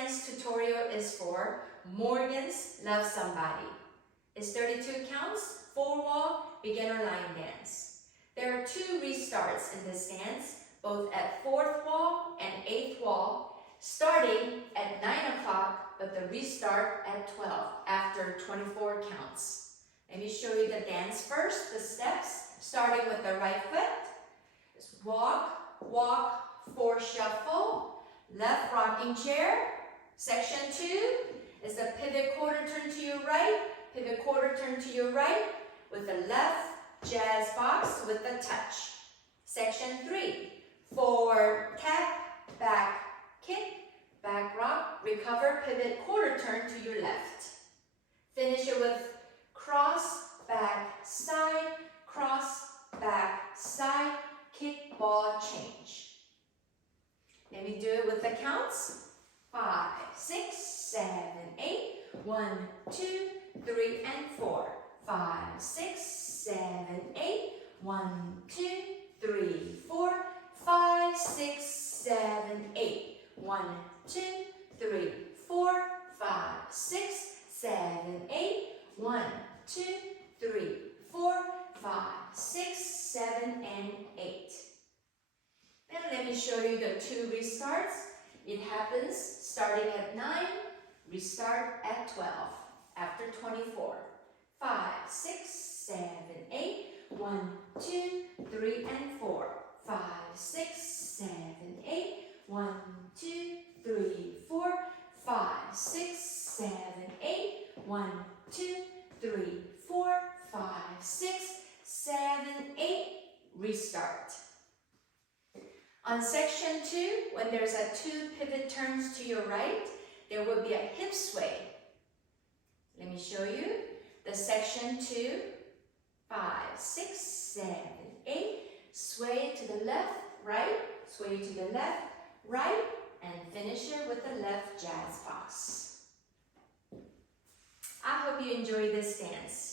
dance tutorial is for Morgan's Love Somebody. It's 32 counts, 4-wall, beginner line dance. There are 2 restarts in this dance, both at 4th wall and 8th wall, starting at 9 o'clock, but the restart at 12 after 24 counts. Let me show you the dance first, the steps, starting with the right foot. Walk, walk, 4 shuffle, left rocking chair. Section 2 is the pivot quarter turn to your right, pivot quarter turn to your right with the left jazz box with the touch. Section 3, forward tap, back kick, back rock, recover, pivot quarter turn to your left. Finish it with cross, back, side, kick, ball, change. Let me do it with the counts. 5, 6, 7, 8. 1, 2, 3, and 4. 5, 6, 7, 8. 1, 2, 3, 4. 5, 6, 7, 8. 1, 2, 3, 4. 5, 6, 7, 8. 1, 2, 3, 4, 5, 6, 7, and 8. Then let me show you the 2 restarts. It happens starting at 9, restart at 12, after 24. 5, 6, 7, 8. 1, 2, 3, and 4. 5, 6, 7, 8. 1, 2, 3, 4. 5, 6, 7, 8. 1, 2, 3, 4, 5, 6, 7, 8. Restart. On section 2, when there's a 2 pivot turns to your right, there will be a hip sway. Let me show you the section 2. 5, 6, 7, 8. Sway to the left, right, sway to the left, right, and finish it with the left jazz box. I hope you enjoy this dance.